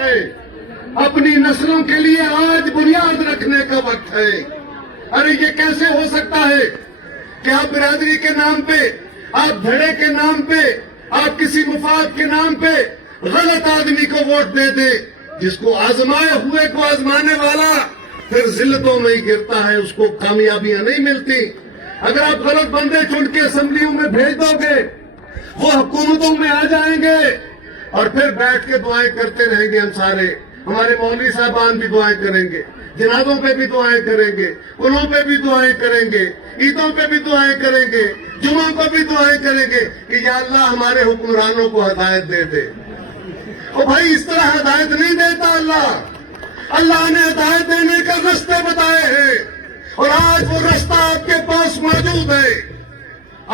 ہے. اپنی نسلوں کے لیے آج بنیاد رکھنے کا وقت ہے. ارے یہ کیسے ہو سکتا ہے کہ آپ برادری کے نام پہ، آپ دھڑے کے نام پہ، آپ کسی مفاد کے نام پہ غلط آدمی کو ووٹ دے دے. جس کو آزمائے ہوئے کو آزمانے والا پھر ذلتوں میں ہی گرتا ہے، اس کو کامیابیاں نہیں ملتی. اگر آپ غلط بندے چن کے اسمبلیوں میں بھیج دو گے، وہ حکومتوں میں آ جائیں گے اور پھر بیٹھ کے دعائیں کرتے رہیں گے. ہم سارے، ہمارے مولوی صاحبان بھی دعائیں کریں گے، جنازوں پہ بھی دعائیں کریں گے، انہوں پہ بھی دعائیں کریں گے، عیدوں پہ بھی دعائیں کریں گے، جمعوں پہ بھی دعائیں کریں گے کہ یا اللہ ہمارے حکمرانوں کو ہدایت دے دے. اور بھائی اس طرح ہدایت نہیں دیتا اللہ. اللہ نے ہدایت دینے کا رستے بتائے ہیں اور آج وہ رستہ آپ کے پاس موجود ہے.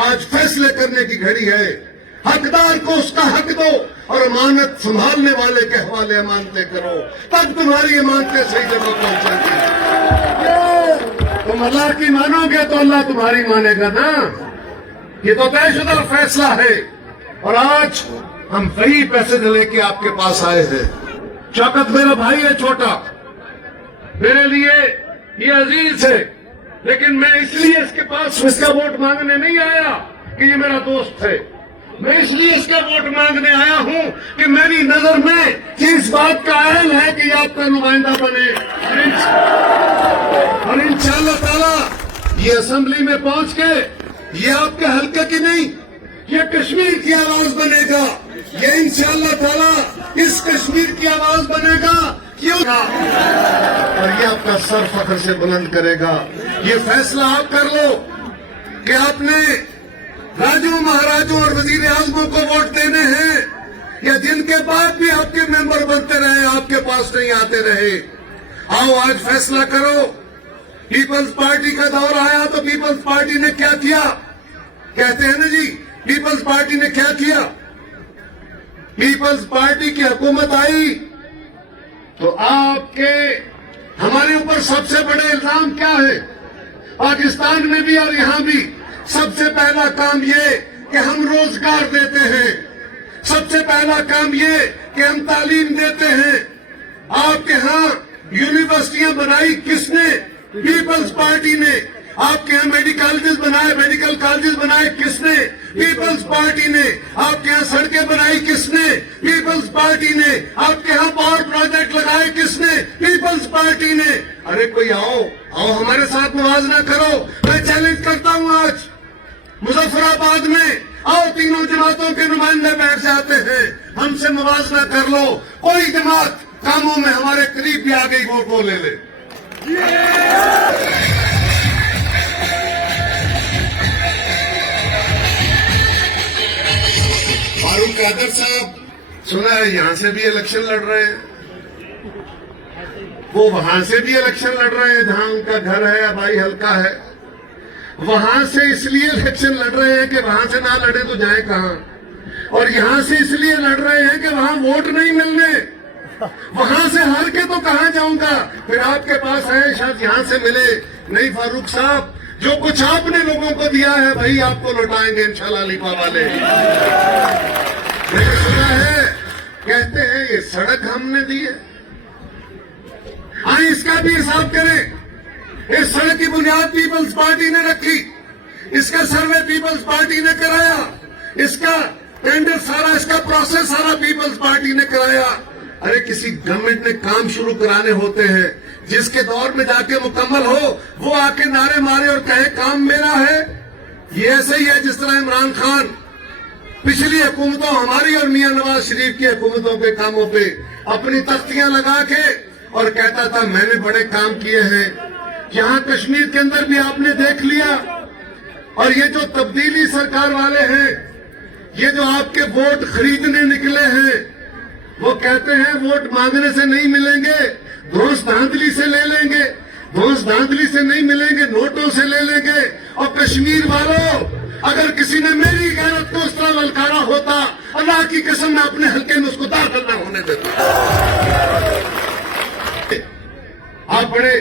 آج فیصلے کرنے کی گھڑی ہے. حقدار کو اس کا حق دو اور امانت سنبھالنے والے کے حوالے امانتیں کرو، تب تمہاری امانتیں صحیح جگہ پہنچیں گی. تم اللہ کی مانو گے تو اللہ تمہاری مانے گا نا. یہ تو طے شدہ فیصلہ ہے. اور آج ہم وہی پیسے لے کے آپ کے پاس آئے ہیں. شوکت میرا بھائی ہے چھوٹا، میرے لیے یہ عزیز ہے، لیکن میں اس لیے اس کے پاس اس کا ووٹ مانگنے نہیں آیا کہ یہ میرا دوست ہے. میں اس لیے اس کا ووٹ مانگنے آیا ہوں کہ میری نظر میں اس بات کا اہل ہے کہ یہ آپ کا نمائندہ بنے. اور انشاءاللہ تعالی یہ اسمبلی میں پہنچ کے یہ آپ کے حلقے کی نہیں، یہ کشمیر کی آواز بنے گا. یہ انشاءاللہ تعالی اس کشمیر کی آواز بنے گا. کیوں نہ؟ اور یہ آپ کا سر فخر سے بلند کرے گا. یہ فیصلہ آپ کر لو کہ آپ نے راجوں مہاراجوں اور وزیر اعظموں کو ووٹ دینے ہیں یا جن کے بعد بھی آپ کے ممبر بنتے رہے، آپ کے پاس نہیں آتے رہے. آؤ آج فیصلہ کرو. پیپلز پارٹی کا دور آیا تو پیپلز پارٹی نے کیا کیا؟ کہتے ہیں نا جی پیپلز پارٹی نے کیا کیا؟ پیپلز پارٹی کی حکومت آئی تو آپ کے ہمارے اوپر سب سے بڑے الزام کیا ہے؟ پاکستان میں بھی اور یہاں بھی سب سے پہلا کام یہ کہ ہم روزگار دیتے ہیں. سب سے پہلا کام یہ کہ ہم تعلیم دیتے ہیں. آپ کے ہاں یونیورسٹیاں بنائی کس نے؟ پیپلز پارٹی نے. آپ کے ہاں میڈیکل کالجز بنائے کس نے؟ پیپلز پارٹی نے. آپ کے ہاں سڑکیں بنائی کس نے؟ پیپلز پارٹی نے. آپ کے ہاں پاور پروجیکٹ لگائے کس نے؟ پیپلز پارٹی نے. ارے کوئی آؤ ہمارے ساتھ موازنہ کرو. میں چیلنج کرتا ہوں آج مظفر آباد میں آؤ، تینوں جماعتوں کے نمائندے بیٹھ جاتے ہیں، ہم سے موازنہ کر لو. کوئی جماعت کاموں میں ہمارے قریب بھی آ گئی، ووٹ وہ لے لے. فاروق قادر صاحب سنا ہے یہاں سے بھی الیکشن لڑ رہے ہیں، وہ وہاں سے بھی الیکشن لڑ رہے ہیں جہاں ان کا گھر ہے، آبائی حلقہ ہے. وہاں سے اس لیے الیکشن لڑ رہے ہیں کہ وہاں سے نہ لڑے تو جائے کہاں، اور یہاں سے اس لیے لڑ رہے ہیں کہ وہاں ووٹ نہیں ملنے. وہاں سے ہار کے تو کہاں جاؤں گا، پھر آپ کے پاس ہے شاید یہاں سے ملے. نہیں فاروق صاحب، جو کچھ آپ نے لوگوں کو دیا ہے وہی آپ کو لوٹائیں گے انشاءاللہ لیپا والے. میں نے سنا ہے کہتے ہیں یہ سڑک ہم نے دی ہے. آئیں اس کا بھی حساب کریں. اس سڑک کی بنیاد پیپلز پارٹی نے رکھی، اس کا سروے پیپلز پارٹی نے کرایا، اس کا ٹینڈر سارا، اس کا پروسیس سارا پیپلز پارٹی نے کرایا. ارے کسی گورنمنٹ نے کام شروع کرانے ہوتے ہیں، جس کے دور میں جا کے مکمل ہو وہ آ کے نعرے مارے اور کہے کام میرا ہے. یہ ایسے ہی ہے جس طرح عمران خان پچھلی حکومتوں ہماری اور میاں نواز شریف کی حکومتوں کے کاموں پہ اپنی تختیاں لگا کے اور کہتا تھا میں نے بڑے کام کیے ہیں. یہاں کشمیر کے اندر بھی آپ نے دیکھ لیا. اور یہ جو تبدیلی سرکار والے ہیں، یہ جو آپ کے ووٹ خریدنے نکلے ہیں، وہ کہتے ہیں ووٹ مانگنے سے نہیں ملیں گے، دھوس دھاندلی سے لے لیں گے. دھوس دھاندلی سے نہیں ملیں گے، نوٹوں سے لے لیں گے. اور کشمیر والوں، اگر کسی نے میری غیرت کو اس طرح للکارا ہوتا، اللہ کی قسم میں اپنے حلقے میں اس کو داخل نہ ہونے دیتا. آپ بڑے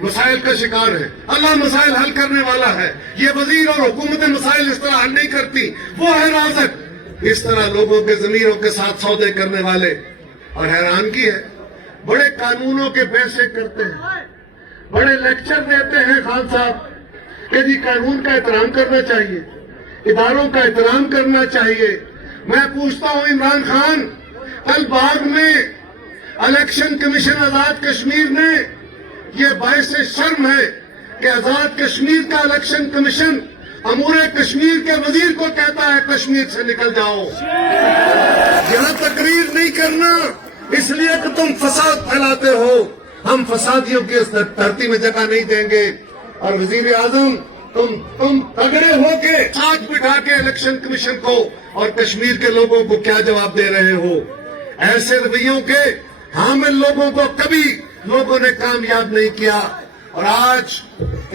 مسائل کا شکار ہے، اللہ مسائل حل کرنے والا ہے. یہ وزیر اور حکومت مسائل اس طرح حل نہیں کرتی، وہ ہے رازق. اس طرح لوگوں کے ضمیروں کے ساتھ سودے کرنے والے. اور حیرانگی ہے، بڑے قانونوں کے پیسے کرتے ہیں، بڑے لیکچر دیتے ہیں خان صاحب کہ جی قانون کا احترام کرنا چاہیے، اداروں کا احترام کرنا چاہیے۔ میں پوچھتا ہوں عمران خان، کل باغ میں الیکشن کمیشن آزاد کشمیر نے، یہ باعث شرم ہے کہ آزاد کشمیر کا الیکشن کمیشن امور کشمیر کے وزیر کو کہتا ہے کشمیر سے نکل جاؤ، یہاں تقریر نہیں کرنا اس لیے کہ تم فساد پھیلاتے ہو، ہم فسادیوں کی اس دھرتی میں جگہ نہیں دیں گے۔ اور وزیر اعظم تم تگڑے ہو کے ساتھ بٹھا کے الیکشن کمیشن کو اور کشمیر کے لوگوں کو کیا جواب دے رہے ہو؟ ایسے رویوں کے حامل لوگوں کو کبھی لوگوں نے کامیاب نہیں کیا۔ اور آج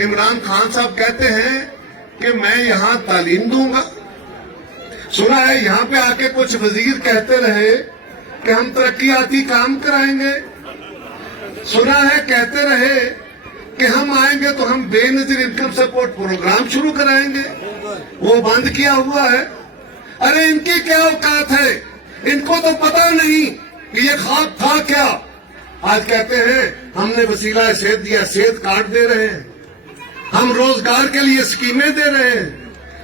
عمران خان صاحب کہتے ہیں کہ میں یہاں تعلیم دوں گا۔ سنا ہے یہاں پہ آ کے کچھ وزیر کہتے رہے کہ ہم ترقیاتی کام کرائیں گے، سنا ہے کہتے رہے کہ ہم آئیں گے تو ہم بے نظیر انکم سپورٹ پروگرام شروع کرائیں گے، وہ بند کیا ہوا ہے۔ ارے ان کی کیا اوقات ہے، ان کو تو پتہ نہیں کہ یہ خواب تھا کیا۔ آج کہتے ہیں ہم نے وسیلہ صحت دیا، صحت کارڈ دے رہے ہیں، ہم روزگار کے لیے اسکیمیں دے رہے ہیں،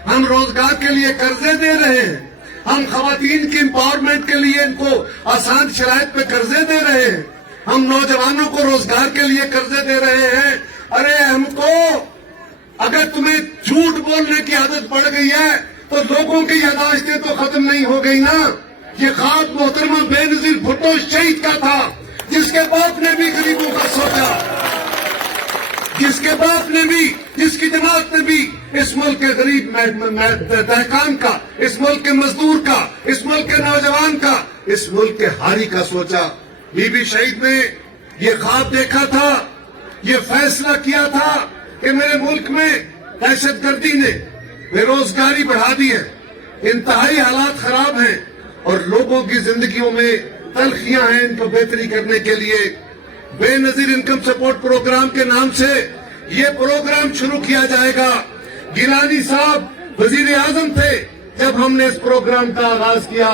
ہم روزگار کے لیے قرضے دے رہے ہیں، ہم خواتین کی امپاورمنٹ کے لیے ان کو آسان شرائط پہ قرضے دے رہے ہیں، ہم نوجوانوں کو روزگار کے لیے قرضے دے رہے ہیں۔ ارے ہم کو اگر تمہیں جھوٹ بولنے کی عادت پڑ گئی ہے تو لوگوں کی یاداشتیں تو ختم نہیں ہو گئی نا۔ یہ خواب محترمہ بے نظیر بھٹو شہید کا تھا، جس کے باپ نے بھی غریبوں کا سوچا، جس کے باپ نے بھی، جس کی جماعت نے بھی اس ملک کے غریب دہقان کا، اس ملک کے مزدور کا، اس ملک کے نوجوان کا، اس ملک کے ہاری کا سوچا۔ بی بی شہید نے یہ خواب دیکھا تھا، یہ فیصلہ کیا تھا کہ میرے ملک میں دہشت گردی نے بے روزگاری بڑھا دی ہے، انتہائی حالات خراب ہیں اور لوگوں کی زندگیوں میں تلخیاں ہیں۔ ان کو بہتری کرنے کے لیے بے نظیر انکم سپورٹ پروگرام کے نام سے یہ پروگرام شروع کیا جائے گا۔ گیلانی صاحب وزیر اعظم تھے جب ہم نے اس پروگرام کا آغاز کیا،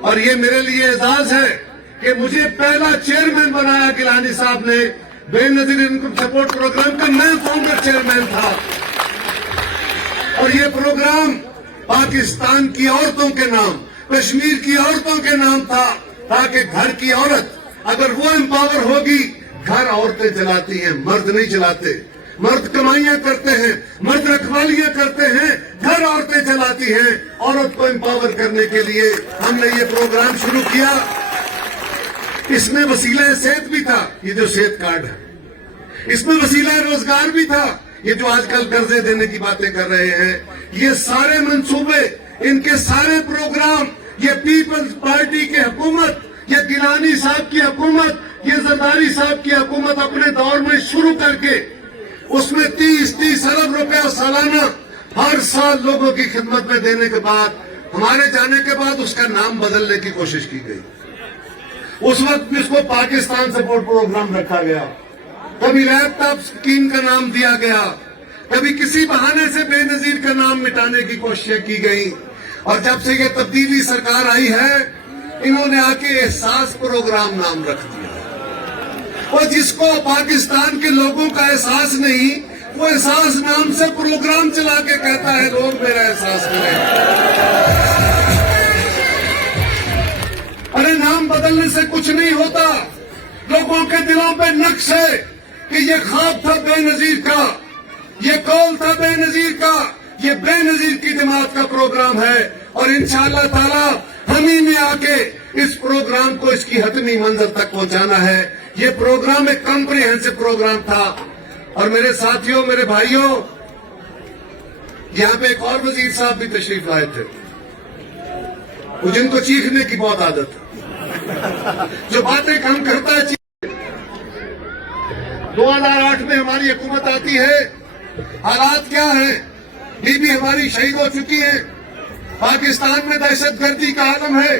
اور یہ میرے لیے اعزاز ہے کہ مجھے پہلا چیئرمین بنایا گیلانی صاحب نے بے نظیر انکم سپورٹ پروگرام کا، میں فاؤنڈر چیئرمین تھا۔ اور یہ پروگرام پاکستان کی عورتوں کے نام، کشمیر کی عورتوں کے نام تھا، تاکہ گھر کی عورت اگر وہ امپاور ہوگی، گھر عورتیں چلاتی ہیں، مرد نہیں چلاتے، مرد کمائیاں کرتے ہیں، مرد رکھوالیاں کرتے ہیں، گھر عورتیں چلاتی ہیں۔ عورت کو امپاور کرنے کے لیے ہم نے یہ پروگرام شروع کیا۔ اس میں وسیلہ صحت بھی تھا، یہ جو صحت کارڈ ہے، اس میں وسیلہ روزگار بھی تھا، یہ جو آج کل قرضے دینے کی باتیں کر رہے ہیں۔ یہ سارے منصوبے، ان کے سارے پروگرام، یہ پیپلز پارٹی کی حکومت، یہ گیلانی صاحب کی حکومت، یہ زرداری صاحب کی حکومت اپنے دور میں شروع کر کے اس میں 30 ارب روپیہ سالانہ ہر سال لوگوں کی خدمت میں دینے کے بعد، ہمارے جانے کے بعد اس کا نام بدلنے کی کوشش کی گئی۔ اس وقت اس کو پاکستان سپورٹ پروگرام رکھا گیا، کبھی لیپ ٹاپ اسکیم کا نام دیا گیا، کبھی کسی بہانے سے بے نظیر کا نام مٹانے کی کوششیں کی گئی۔ اور جب سے یہ تبدیلی سرکار آئی ہے، انہوں نے آ کے احساس پروگرام نام رکھ دیا، اور جس کو پاکستان کے لوگوں کا احساس نہیں، وہ احساس نام سے پروگرام چلا کے کہتا ہے لوگ میرا احساس کریں۔ ارے نام بدلنے سے کچھ نہیں ہوتا، لوگوں کے دلوں پہ نقش ہے کہ یہ خواب تھا بے نظیر کا، یہ قول تھا بے نظیر کا، یہ بے نظیر کی جماعت کا پروگرام ہے۔ اور انشاءاللہ تعالی ہم ہی نے آ کے اس پروگرام کو اس کی حتمی منزل تک پہنچانا ہے۔ یہ پروگرام ایک کمپریہنسو پروگرام تھا۔ اور میرے ساتھیوں، میرے بھائیوں، یہاں پہ ایک اور وزیر صاحب بھی تشریف لائے تھے، جن کو چیخنے کی بہت عادت ہے، جو باتیں کم کرتا ہے۔ 2008 میں ہماری حکومت آتی ہے، حالات کیا ہیں؟ بی بی ہماری شہید ہو چکی ہیں، پاکستان میں دہشت گردی کا عالم ہے،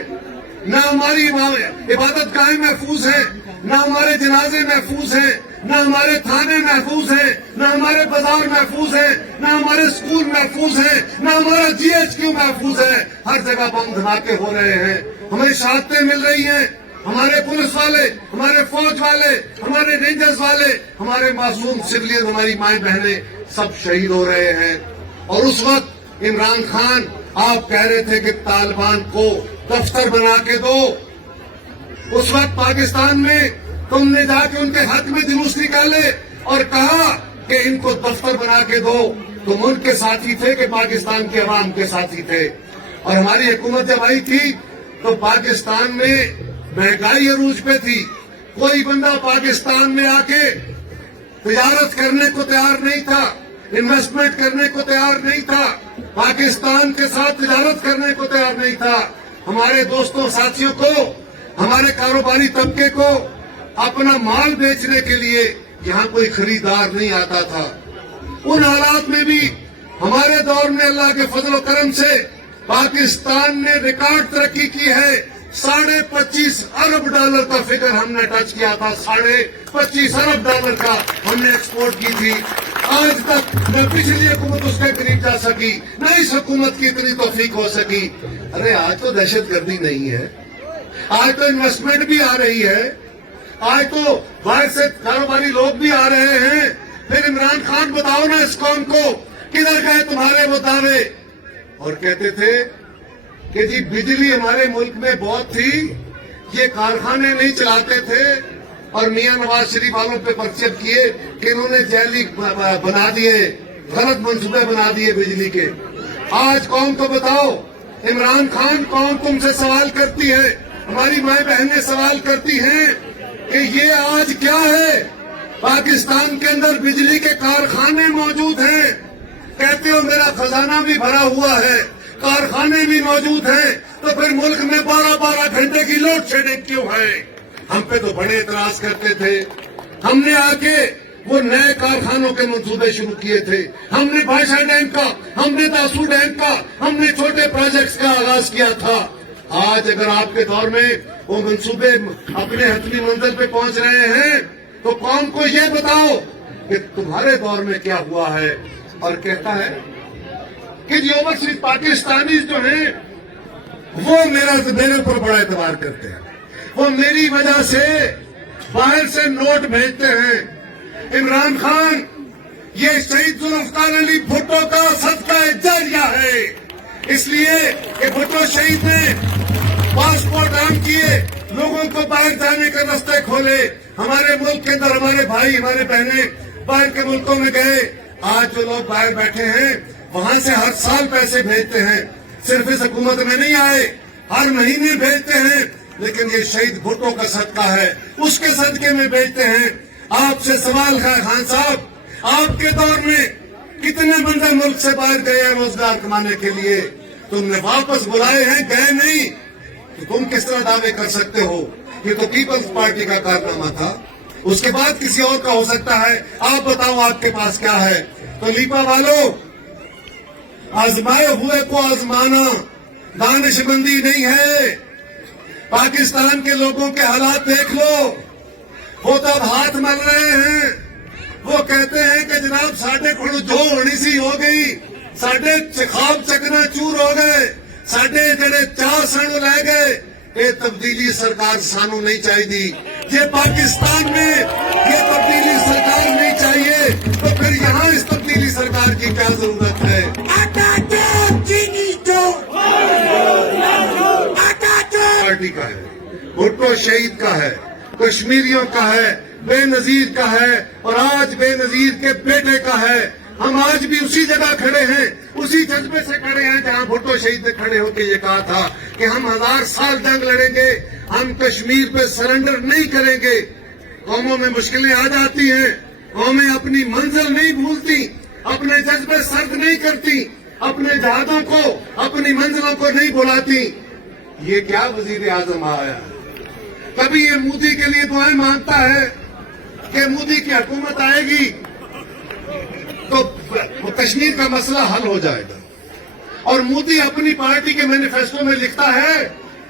نہ ہماری عبادت گاہیں محفوظ ہیں، نہ ہمارے جنازے محفوظ ہیں، نہ ہمارے تھانے محفوظ ہیں، نہ ہمارے بازار محفوظ ہیں، نہ ہمارے اسکول محفوظ ہیں، نہ ہمارا GHQ محفوظ ہے۔ ہر جگہ بم دھماکے ہو رہے ہیں، ہمیں شہادتیں مل رہی ہیں۔ ہمارے پولیس والے، ہمارے فوج والے، ہمارے رینجرز والے، ہمارے معصوم سویلین، ہماری مائیں بہنیں سب شہید ہو رہے ہیں۔ اور اس وقت عمران خان آپ کہہ رہے تھے کہ طالبان کو دفتر بنا کے دو۔ اس وقت پاکستان میں تم نے جا کے ان کے حق میں جلوس نکالے اور کہا کہ ان کو دفتر بنا کے دو۔ تم ان کے ساتھی تھے کہ پاکستان کے عوام کے ساتھی تھے؟ اور ہماری حکومت جب آئی تھی تو پاکستان میں مہنگائی عروج پہ تھی، کوئی بندہ پاکستان میں آ کے تجارت کرنے کو تیار نہیں تھا، انویسٹمنٹ کرنے کو تیار نہیں تھا، پاکستان کے ساتھ تجارت کرنے کو تیار نہیں تھا۔ ہمارے دوستوں ساتھیوں کو، ہمارے کاروباری طبقے کو اپنا مال بیچنے کے لیے یہاں کوئی خریدار نہیں آتا تھا۔ ان حالات میں بھی ہمارے دور میں اللہ کے فضل و کرم سے پاکستان نے ریکارڈ ترقی کی ہے۔ 25.5 ارب ڈالر کا فگر ہم نے ٹچ کیا تھا، 25.5 ارب ڈالر کا ہم نے ایکسپورٹ کی تھی۔ آج تک نہ پچھلی حکومت اس کے قریب جا سکی، نہ اس حکومت کی اتنی توفیق ہو سکی۔ ارے آج تو دہشت گردی نہیں ہے، آج تو انویسٹمنٹ بھی آ رہی ہے، آج تو باہر سے کاروباری لوگ بھی آ رہے ہیں۔ پھر عمران خان بتاؤ نا اس قوم کو کدھر گئے تمہارے وہ دعوے؟ اور کہتے تھے کہ جی بجلی ہمارے ملک میں بہت تھی، یہ کارخانے نہیں چلاتے تھے، اور میاں نواز شریف والوں پہ پرچے کیے کہ انہوں نے جعلی بنا دیے، غلط منصوبے بنا دیے بجلی کے۔ آج قوم کو بتاؤ، عمران خان قوم تم سے سوال کرتی ہے، ہماری مائیں بہنیں سوال کرتی ہیں کہ یہ آج کیا ہے؟ پاکستان کے اندر بجلی کے کارخانے موجود ہیں، کہتے ہو میرا خزانہ بھی بھرا ہوا ہے، کارخانے بھی موجود ہیں، تو پھر ملک میں 12 گھنٹے کی لوڈ شیڈنگ کیوں ہے؟ ہم پہ تو بڑے اعتراض کرتے تھے۔ ہم نے آ کے وہ نئے کارخانوں کے منصوبے شروع کیے تھے، ہم نے بھاشا ڈیم کا، ہم نے داسو ڈیم کا، ہم نے چھوٹے پروجیکٹس کا آغاز کیا تھا۔ آج اگر آپ کے دور میں وہ منصوبے اپنے حتمی منزل پہ پہنچ رہے ہیں تو قوم کو یہ بتاؤ کہ تمہارے دور میں کیا ہوا ہے۔ اور کہتا ہے کہ جو اوورسیز پاکستانی جو ہیں وہ میرے اوپر بڑا اعتبار کرتے ہیں، وہ میری وجہ سے باہر سے نوٹ بھیجتے ہیں۔ عمران خان، یہ شہید ذوالفقار علی بھٹو کا صدقہ جاریہ ہے، اس لیے کہ بھٹو شہید نے پاسپورٹ عام کیے، لوگوں کو باہر جانے کے راستے کھولے، ہمارے ملک کے اندر ہمارے بھائی ہمارے بہنیں باہر کے ملکوں میں گئے۔ آج جو لوگ باہر بیٹھے ہیں وہاں سے ہر سال پیسے بھیجتے ہیں، صرف اس حکومت میں نہیں آئے، ہر مہینے بھیجتے ہیں، لیکن یہ شہید بھٹو کا صدقہ ہے، اس کے صدقے میں بھیجتے ہیں۔ آپ سے سوال ہے خان صاحب، آپ کے دور میں کتنے بندے ملک سے باہر گئے ہیں روزگار کمانے کے لیے؟ تم نے واپس بلائے ہیں، گئے نہیں، تو تم کس طرح دعوے کر سکتے ہو؟ یہ تو پیپلز پارٹی کا کارنامہ تھا، اس کے بعد کسی اور کا ہو سکتا ہے۔ آپ بتاؤ آپ کے پاس کیا ہے؟ تو لیپا والوں، آزمائے ہوئے کو آزمانا دانش مندی نہیں ہے۔ پاکستان کے لوگوں کے حالات دیکھ لو، وہ تب ہاتھ مل رہے ہیں، وہ کہتے ہیں کہ جناب ساڈے کو جو ہونی سی ہو گئی، ساڈے خواب چکنا چور ہو گئے، ساڈے جڑے چار سن لے گئے، یہ تبدیلی سرکار سانو نہیں چاہیے۔ یہ پاکستان میں یہ تبدیلی سرکار نہیں چاہیے، تو پھر یہاں اس تبدیلی سرکار کی کیا ضرورت ہے؟ پارٹی کا ہے، بھٹو شہید کا ہے، کشمیریوں کا ہے، بے نظیر کا ہے، اور آج بے نظیر کے بیٹے کا ہے۔ ہم آج بھی اسی جگہ کھڑے ہیں، اسی جذبے سے کھڑے ہیں جہاں بھٹو شہید نے کھڑے ہو کے یہ کہا تھا کہ ہم 1000 سال جنگ لڑیں گے، ہم کشمیر پہ سرنڈر نہیں کریں گے۔ قوموں میں مشکلیں آ جاتی ہیں، قومیں اپنی منزل نہیں بھولتی، اپنے جذبے سرد نہیں کرتی، اپنے جہادوں کو، اپنی منزلوں کو نہیں بلاتی۔ یہ کیا وزیر اعظم آیا، کبھی یہ مودی کے لیے دعائیں مانگتا ہے کہ مودی کی حکومت آئے گی تو کشمیر کا مسئلہ حل ہو جائے گا، اور مودی اپنی پارٹی کے مینیفیسٹو میں لکھتا ہے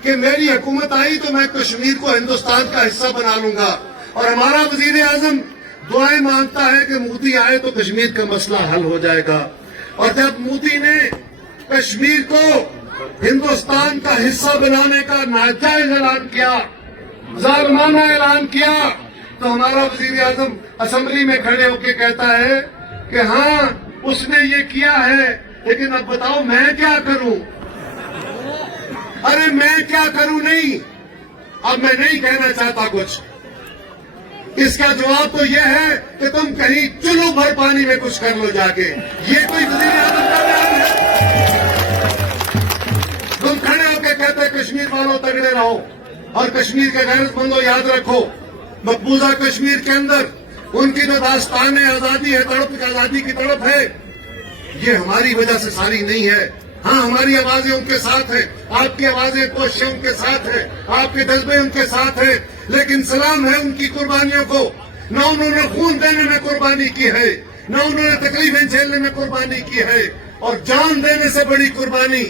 کہ میری حکومت آئی تو میں کشمیر کو ہندوستان کا حصہ بنا لوں گا، اور ہمارا وزیر اعظم دعائیں مانگتا ہے کہ مودی آئے تو کشمیر کا مسئلہ حل ہو جائے گا۔ اور جب مودی نے کشمیر کو ہندوستان کا حصہ بنانے کا ناجائز اعلان کیا ظالمانہ اعلان کیا تو ہمارا وزیر اعظم اسمبلی میں کھڑے ہو کے کہتا ہے کہ ہاں اس نے یہ کیا ہے، لیکن اب بتاؤ میں کیا کروں؟ ارے میں کیا کروں نہیں، اب میں نہیں کہنا چاہتا کچھ. اس کا جواب تو یہ ہے کہ تم کہیں چلو بھر پانی میں کچھ کر لو جا کے. یہ کوئی وزیر اعظم کا بیان ہے؟ تم کھڑے ہو کے کہتے کشمیر والوں تگڑے رہو اور کشمیر کے غیرت مندوں یاد رکھو مقبوضہ کشمیر کے اندر ان کی جو داستان آزادی ہے، تڑپ آزادی کی تڑپ ہے، یہ ہماری وجہ سے ساری نہیں ہے. ہاں ہماری آوازیں ان کے ساتھ ہیں، آپ کی آوازیں کوششیں ان کے ساتھ ہیں، آپ کے جذبے ان کے ساتھ ہیں، لیکن سلام ہے ان کی قربانیوں کو. نہ انہوں نے خون دینے میں قربانی کی ہے، نہ انہوں نے تکلیفیں جھیلنے میں قربانی کی ہے، اور جان دینے سے بڑی قربانی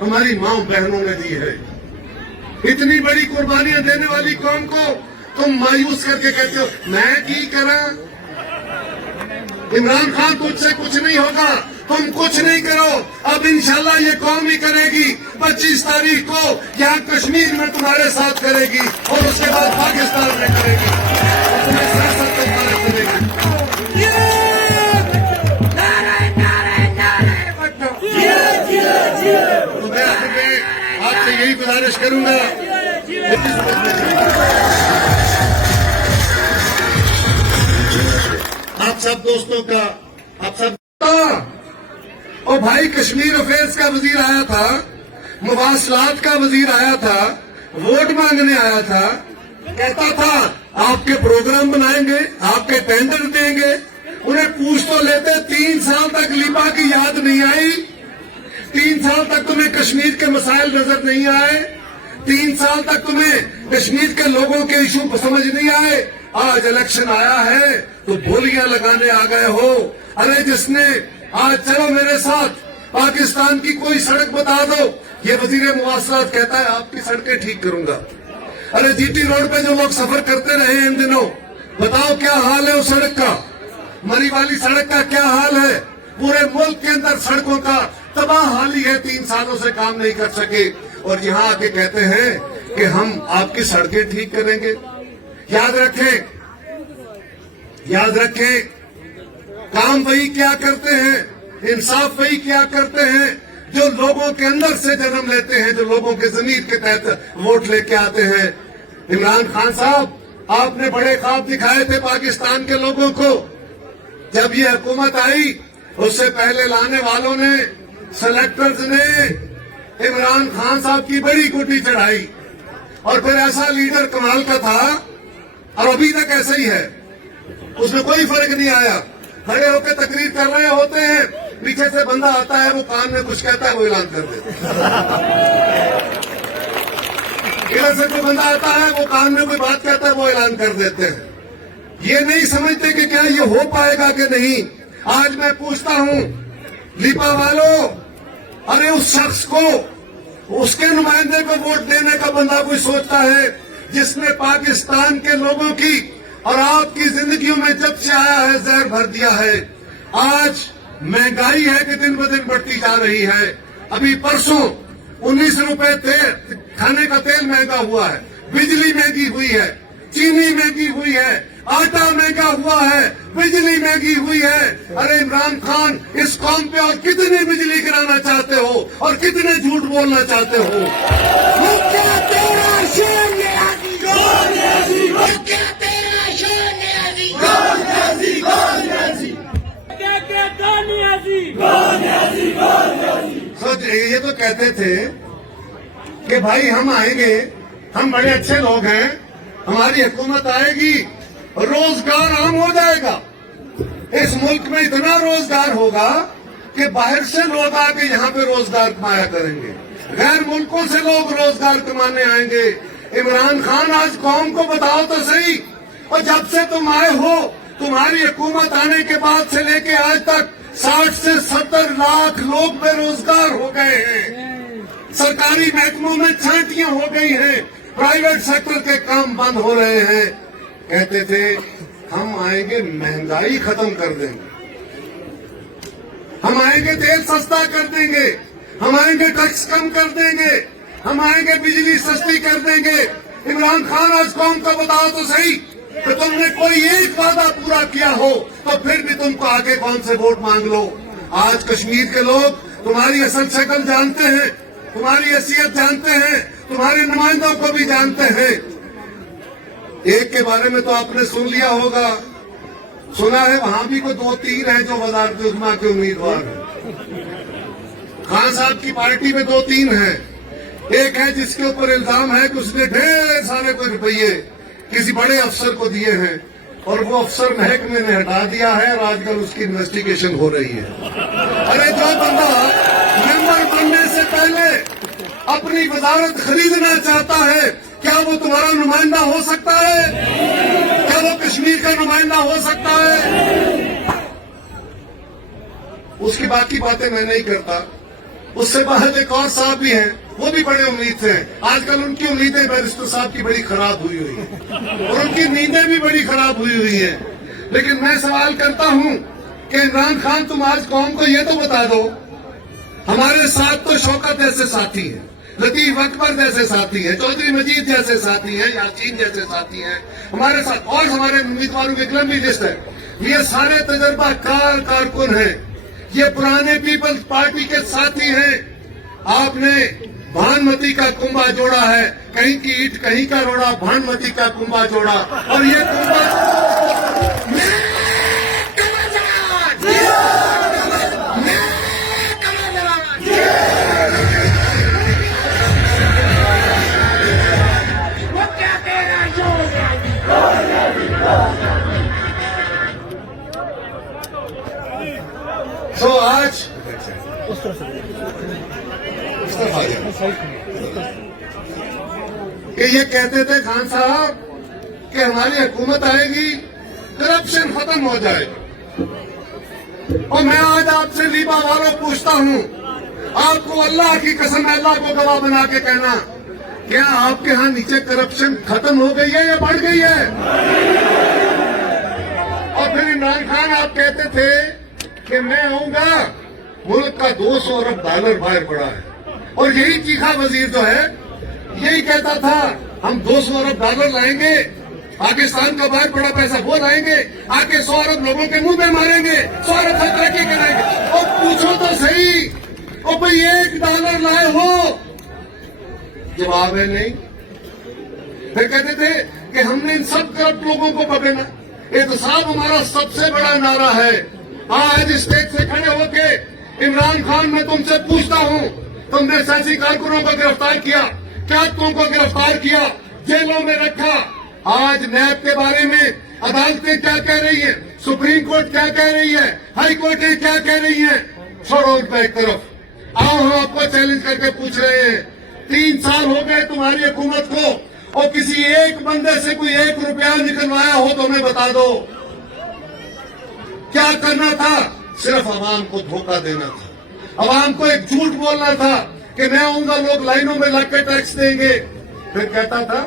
ہماری ماں بہنوں نے دی ہے. اتنی بڑی قربانیاں دینے والی قوم کو تم مایوس کر کے کہتے ہو میں کی کرا. عمران خان تجھ سے کچھ نہیں ہوگا، تم کچھ نہیں کرو، اب انشاءاللہ یہ قوم ہی کرے گی. 25 تاریخ کو یہاں کشمیر میں تمہارے ساتھ کرے گی اور اس کے بعد پاکستان میں کرے گی، اور تمہیں سیاست کو فارغ کرے گی. تو میں آپ سے یہی گزارش کروں گا، آپ سب دوستوں کا، آپ سب اور بھائی کشمیر افیئرس کا وزیر آیا تھا، مواصلات کا وزیر آیا تھا، ووٹ مانگنے آیا تھا، کہتا تھا آپ کے پروگرام بنائیں گے، آپ کے ٹینڈر دیں گے. انہیں پوچھ تو لیتے 3 سال تک لیپا کی یاد نہیں آئی، 3 سال تک تمہیں کشمیر کے مسائل نظر نہیں آئے، 3 سال تک تمہیں کشمیر کے لوگوں کے ایشو سمجھ نہیں آئے. آج الیکشن آیا ہے تو بولیاں لگانے آ گئے ہو. ارے جس نے آج چلو میرے ساتھ پاکستان کی کوئی سڑک بتا دو، یہ وزیر مواصلات کہتا ہے آپ کی سڑکیں ٹھیک کروں گا. ارے جی ٹی روڈ پہ جو لوگ سفر کرتے رہے ان دنوں، بتاؤ کیا حال ہے اس سڑک کا، مری والی سڑک کا کیا حال ہے. پورے ملک کے اندر سڑکوں کا تباہ حالی ہے، 3 سالوں سے کام نہیں کر سکے، اور یہاں آ کے کہتے ہیں کہ ہم آپ کی سڑکیں ٹھیک کریں گے. یاد رکھیں کام وہی کیا کرتے ہیں، انصاف وہی کیا کرتے ہیں جو لوگوں کے اندر سے جنم لیتے ہیں، جو لوگوں کے ضمیر کے تحت ووٹ لے کے آتے ہیں. عمران خان صاحب، آپ نے بڑے خواب دکھائے تھے پاکستان کے لوگوں کو. جب یہ حکومت آئی اس سے پہلے لانے والوں نے، سلیکٹرز نے عمران خان صاحب کی بڑی گڈی چڑھائی، اور پھر ایسا لیڈر کمال کا تھا اور ابھی تک ایسا ہی ہے، اس میں کوئی فرق نہیں آیا. کھڑے ہو کے تقریر کر رہے ہوتے ہیں، پیچھے سے بندہ آتا ہے، وہ کان میں کچھ کہتا ہے، وہ اعلان کر دیتا ہے. ادھر سے کوئی بندہ آتا ہے، وہ کان میں کوئی بات کہتا ہے، وہ اعلان کر دیتے ہیں. یہ نہیں سمجھتے کہ کیا یہ ہو پائے گا کہ نہیں. آج میں پوچھتا ہوں لیپا والوں، ارے اس شخص کو، اس کے نمائندے کو ووٹ دینے کا بندہ کوئی سوچتا ہے جس نے پاکستان کے لوگوں کی اور آپ کی زندگیوں میں جب سے آیا ہے زہر بھر دیا ہے. آج مہنگائی ہے کہ دن بدن بڑھتی جا رہی ہے. ابھی پرسوں 19 روپے کھانے کا تیل مہنگا ہوا ہے، بجلی مہنگی ہوئی ہے، چینی مہنگی ہوئی ہے، آٹا مہنگا ہوا ہے، بجلی مہنگی ہوئی ہے. ارے عمران خان، اس قوم پہ اور کتنی بجلی گرانا چاہتے ہو اور کتنے جھوٹ بولنا چاہتے ہو؟ یہ تو کہتے تھے کہ بھائی ہم آئیں گے، ہم بڑے اچھے لوگ ہیں، ہماری حکومت آئے گی، روزگار عام ہو جائے گا، اس ملک میں اتنا روزگار ہوگا کہ باہر سے لوگ آ کے یہاں پہ روزگار کمایا کریں گے، غیر ملکوں سے لوگ روزگار کمانے آئیں گے. عمران خان آج قوم کو بتاؤ تو صحیح، اور جب سے تم آئے ہو، تمہاری حکومت آنے کے بعد سے لے کے آج تک 60 سے 70 لاکھ لوگ بے روزگار ہو گئے ہیں. سرکاری محکموں میں چھانٹیاں ہو گئی ہیں، پرائیویٹ سیکٹر کے کام بند ہو رہے ہیں. کہتے تھے ہم آئیں گے مہنگائی ختم کر دیں گے، ہم آئیں گے تیل سستا کر دیں گے، ہم آئیں گے ٹیکس کم کر دیں گے، ہم آئیں گے بجلی سستی کر دیں گے. عمران خان آج قوم کو بتاؤ تو صحیح کہ تم نے کوئی ایک وعدہ پورا کیا ہو تو پھر بھی تم کو آگے کون سے ووٹ مانگ لو. آج کشمیر کے لوگ تمہاری اصل شکل جانتے ہیں, تمہاری حیثیت جانتے ہیں, تمہارے نمائندوں کو بھی جانتے ہیں. ایک کے بارے میں تو آپ نے سن لیا ہوگا, سنا ہے وہاں بھی کوئی 2-3 ہیں جو وزارت عظمیٰ کے امیدوار ہیں. خان صاحب کی پارٹی میں 2-3 ہیں. ایک ہے جس کے اوپر الزام ہے کہ اس نے ڈھیر سارے کوئی روپیے کسی بڑے افسر کو دیے ہیں اور وہ افسر محکمے نے ہٹا دیا ہے اور آج کل اس کی انویسٹیگیشن ہو رہی ہے. ارے جو بندہ ممبر بننے سے پہلے اپنی وزارت خریدنا چاہتا ہے, کیا وہ تمہارا نمائندہ ہو سکتا ہے؟ کیا وہ کشمیر کا نمائندہ ہو سکتا ہے؟ اس کی باقی باتیں میں نہیں کرتا. اس سے باہر ایک اور صاحب بھی ہیں, وہ بھی بڑے امید سے ہیں. آج کل ان کی امیدیں بیرسٹر صاحب کی بڑی خراب ہوئی ہیں اور ان کی نیندیں بھی بڑی خراب ہوئی ہیں. لیکن میں سوال کرتا ہوں کہ عمران خان تم آج قوم کو یہ تو بتا دو, ہمارے ساتھ تو شوکت جیسے ساتھی ہیں, لطیف اکبر جیسے ساتھی ہیں, چودھری مجید جیسے ساتھی ہیں, یاسین جیسے ساتھی ہیں ہمارے ساتھ, اور ہمارے امیدواروں کی ایک لمبی لسٹ ہے. یہ سارے تجربہ کار کارکن ہیں, یہ پرانے پیپلز پارٹی کے ساتھی ہیں. آپ نے بھانمتی کا کنبا جوڑا ہے, کہیں کی اینٹ کہیں کا روڑا, بھانمتی کا کنبا جوڑا, اور یہ کنبا تو آج کہ یہ کہتے تھے خان صاحب کہ ہماری حکومت آئے گی کرپشن ختم ہو جائے گی, اور میں آج آپ سے لیبا والوں پوچھتا ہوں, آپ کو اللہ کی قسم, اللہ کو گواہ بنا کے کہنا, کیا آپ کے ہاں نیچے کرپشن ختم ہو گئی ہے یا بڑھ گئی ہے؟ اور پھر عمران خان آپ کہتے تھے کہ میں آؤں گا, ملک کا $200 ارب باہر پڑا ہے, اور یہی چیخا وزیر جو ہے یہی کہتا تھا ہم $200 ارب لائیں گے, پاکستان کا باہر پڑا پیسہ وہ لائیں گے, آکے 100 ارب لوگوں کے منہ پہ ماریں گے, 100 ارب سے ترقی کرائیں گے. اور پوچھو تو صحیح, اور بھئی $1 لائے ہو؟ جواب ہے نہیں. پھر کہتے تھے کہ ہم نے ان سب کرپٹ لوگوں کو پکڑنا. احتساب ہمارا سب سے بڑا نعرہ ہے. آج اسٹیج سے کھڑے ہو کے عمران خان میں تم سے پوچھتا ہوں, تم نے سیاسی کارکنوں کو گرفتار کیا, قیادتوں کو گرفتار کیا, جیلوں میں رکھا. آج نیب کے بارے میں عدالتیں کیا کہہ رہی ہیں, سپریم کورٹ کیا کہہ رہی ہے, ہائی کورٹیں کیا کہہ رہی ہیں. چھوڑو ان کو ایک طرف, آؤ ہم آپ کو چیلنج کر کے پوچھ رہے ہیں, 3 سال ہو گئے تمہاری حکومت کو, اور کسی ایک بندے سے کوئی $1 نکلوایا ہو تو ہمیں بتا دو. کیا کرنا تھا؟ صرف عوام کو دھوکہ دینا تھا, عوام کو ایک جھوٹ بولنا تھا کہ میں آؤں گا لوگ لائنوں میں لگ کے ٹیکس دیں گے. پھر کہتا تھا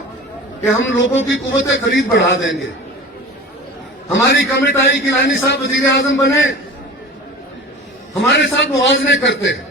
کہ ہم لوگوں کی قوت خرید بڑھا دیں گے. ہماری کمٹ آئی کہ گیلانی صاحب وزیر اعظم بنے, ہمارے ساتھ موازنے کرتے ہیں,